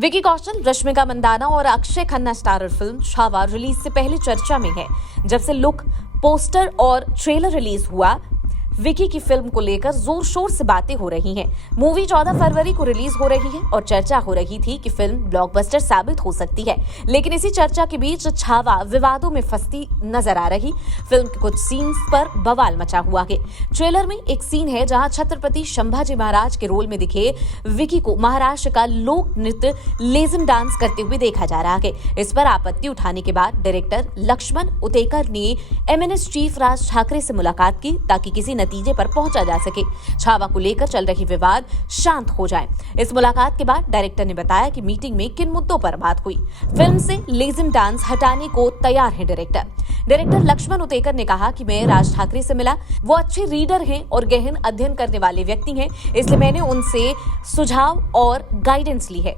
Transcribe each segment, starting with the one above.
विकी कौशल, रश्मिका मंदाना और Akshaye Khanna starrer film Chhaava release से पहले चर्चा में है। जब से लुक, पोस्टर और ट्रेलर रिलीज हुआ, विकी की फिल्म को लेकर जोर शोर से बातें हो रही हैं। मूवी 14 फरवरी को रिलीज हो रही है और चर्चा हो रही थी कि फिल्म ब्लॉकबस्टर साबित हो सकती है। लेकिन इसी चर्चा के बीच छावा विवादों में फंसती नजर आ रही। फिल्म के कुछ सीन्स पर बवाल मचा हुआ है। ट्रेलर में एक सीन है जहां छत्रपति संभाजी महाराज के रोल में दिखे विकी को महाराष्ट्र का लोक नृत्य लेज़िम डांस करते हुए देखा जा रहा है। इस पर आपत्ति उठाने के बाद डायरेक्टर लक्ष्मण उतेकर ने एमएनएस चीफ राज ठाकरे से मुलाकात की ताकि किसी नतीजे पर पहुंचा जा सके, छावा को लेकर चल रही विवाद शांत हो जाए। इस मुलाकात के बाद डायरेक्टर ने बताया कि मीटिंग में किन मुद्दों पर बात हुई। फिल्म से लेज़िम डांस हटाने को तैयार है डायरेक्टर लक्ष्मण उतेकर ने कहा कि मैं राज ठाकरे से मिला, वो अच्छे रीडर हैं और गहन अध्ययन करने वाले व्यक्ति हैं, इसलिए मैंने उनसे सुझाव और गाइडेंस ली है।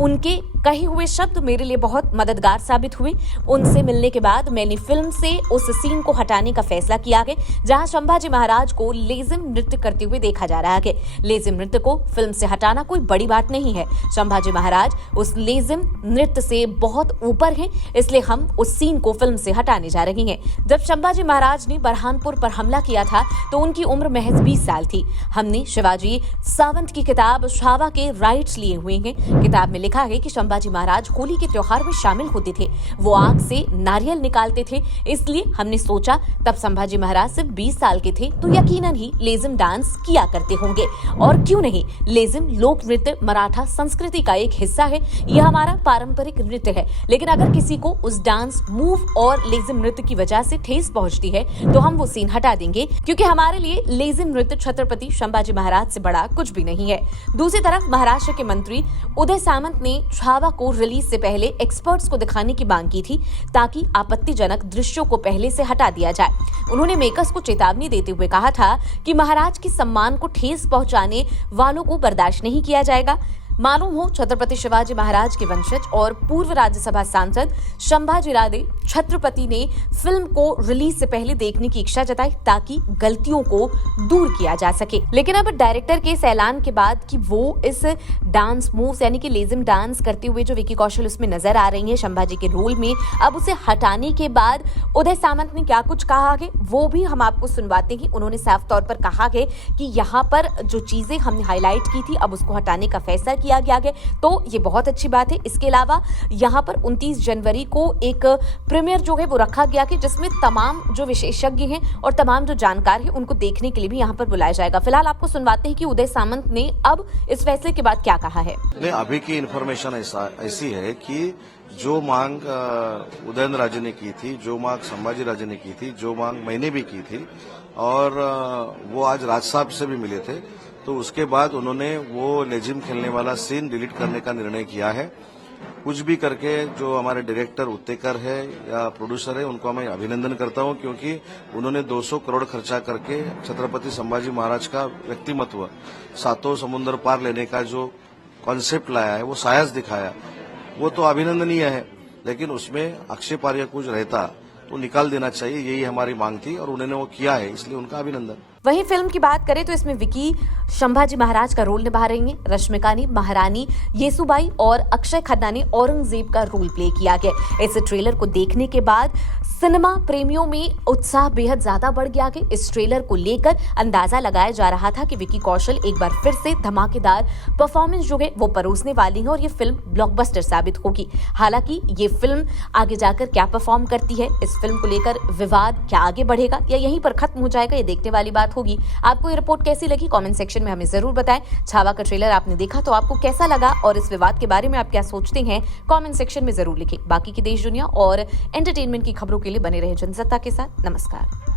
उनके कहे हुए शब्द मेरे लिए बहुत मददगार साबित हुए। उनसे मिलने के बाद मैंने फिल्म से उस सीन को हटाने का फैसला किया है जहां संभाजी महाराज को लेज़िम नृत्य करते हुए देखा जा रहा है। लेज़िम नृत्य को फिल्म से हटाना कोई बड़ी बात नहीं है। संभाजी महाराज उस लेज़िम नृत्य से बहुत ऊपर हैं, इसलिए हम उस सीन को फिल्म से हटाने जा रहे हैं। जब संभाजी महाराज ने बरहानपुर पर हमला किया था तो उनकी उम्र महज 20 साल थी। हमने शिवाजी सावंत की किताब छावा के राइट्स लिए हुए हैं। किताब में लिखा है कि संभाजी महाराज होली के त्योहार में शामिल होते थे, वो आग से नारियल निकालते थे, इसलिए हमने सोचा तब संभाजी महाराज सिर्फ 20 साल के थे तो यकीनन ही लेज़िम डांस किया करते होंगे। और क्यों नहीं, लेज़िम लोक नृत्य मराठा संस्कृति का एक हिस्सा है, यह हमारा पारंपरिक नृत्य है। लेकिन अगर किसी को उस डांस मूव और लेज़िम नृत्य की वजह से ठेस पहुंचती है तो हम वो सीन हटा देंगे, क्योंकि हमारे लिए लेज़िम नृत्य छत्रपति संभाजी महाराज से बड़ा कुछ भी नहीं है। दूसरी तरफ महाराष्ट्र के मंत्री उदय सामंत ने छावा को रिलीज से पहले एक्सपर्ट्स को दिखाने की मांग की थी ताकि आपत्तिजनक दृश्यों को पहले से हटा दिया जाए। उन्होंने मेकर्स को चेतावनी देते हुए कहा था कि महाराज के सम्मान को ठेस पहुंचाने वालों को बर्दाश्त नहीं किया जाएगा। मालूम हो छत्रपति शिवाजी महाराज के वंशज और पूर्व राज्यसभा सांसद संभाजी राजे छत्रपति ने फिल्म को रिलीज से पहले देखने की इच्छा जताई ताकि गलतियों को दूर किया जा सके। लेकिन अब डायरेक्टर के इस ऐलान के बाद कि वो इस डांस मूव्स यानी कि लेज़िम डांस करते हुए जो विकी कौशल उसमें नजर आ रही है संभाजी के रोल में, अब उसे हटाने के बाद उदय सामंत ने क्या कुछ कहा है वो भी हम आपको सुनवाते हैं। उन्होंने साफ तौर पर कहा है कि यहाँ पर जो चीजें हमने हाईलाइट की थी अब उसको हटाने का फैसला किया गया है, तो ये बहुत अच्छी बात है। इसके अलावा यहाँ पर 29 जनवरी को एक प्रीमियर जो है वो रखा गया कि जिसमें तमाम जो विशेषज्ञ हैं और तमाम जो जानकार हैं उनको देखने के लिए भी यहाँ पर बुलाया जाएगा। फिलहाल आपको सुनवाते हैं कि उदय सामंत ने अब इस फैसले के बाद क्या कहा है। अभी की इन्फॉर्मेशन ऐसी है कि जो मांग उदयन राजे ने की थी, जो मांग संभाजी राजे ने की थी, जो मांग मैंने भी की थी और वो आज राज साहब से भी मिले थे, तो उसके बाद उन्होंने वो लेज़िम खेलने वाला सीन डिलीट करने का निर्णय किया है। कुछ भी करके जो हमारे डायरेक्टर उत्तेकर है या प्रोड्यूसर है उनको मैं अभिनंदन करता हूं, क्योंकि उन्होंने 200 करोड़ खर्चा करके छत्रपति संभाजी महाराज का व्यक्तिमत्व सातों समुद्र पार लेने का जो कॉन्सेप्ट लाया है वो साहस दिखाया, वो तो अभिनंदनीय है। लेकिन उसमें आक्षेपार्ह कुछ रहता तो निकाल देना चाहिए, यही हमारी मांग थी और उन्होंने वो किया है, इसलिए उनका अभिनंदन। वहीं फिल्म की बात करें तो इसमें विकी संभाजी महाराज का रोल निभा रही हैं, रश्मिका ने महारानी येसुबाई और अक्षय खन्ना ने औरंगजेब का रोल प्ले किया गया। इस ट्रेलर को देखने के बाद सिनेमा प्रेमियों में उत्साह बेहद ज्यादा बढ़ गया है। इस ट्रेलर को लेकर अंदाजा लगाया जा रहा था कि विकी कौशल एक बार फिर से धमाकेदार परफॉर्मेंस जो है वो परोसने वाली है और ये फिल्म ब्लॉकबस्टर साबित होगी। हालांकि ये फिल्म आगे जाकर क्या परफॉर्म करती है, इस फिल्म को लेकर विवाद क्या आगे बढ़ेगा या यहीं पर खत्म हो जाएगा, ये देखने वाली बात होगी। आपको ये रिपोर्ट कैसी लगी कमेंट सेक्शन में हमें जरूर बताएं। छावा का ट्रेलर आपने देखा तो आपको कैसा लगा और इस विवाद के बारे में आप क्या सोचते हैं कमेंट सेक्शन में जरूर लिखें। बाकी की देश दुनिया और एंटरटेनमेंट की खबरों के लिए बने रहे जनसत्ता के साथ। नमस्कार।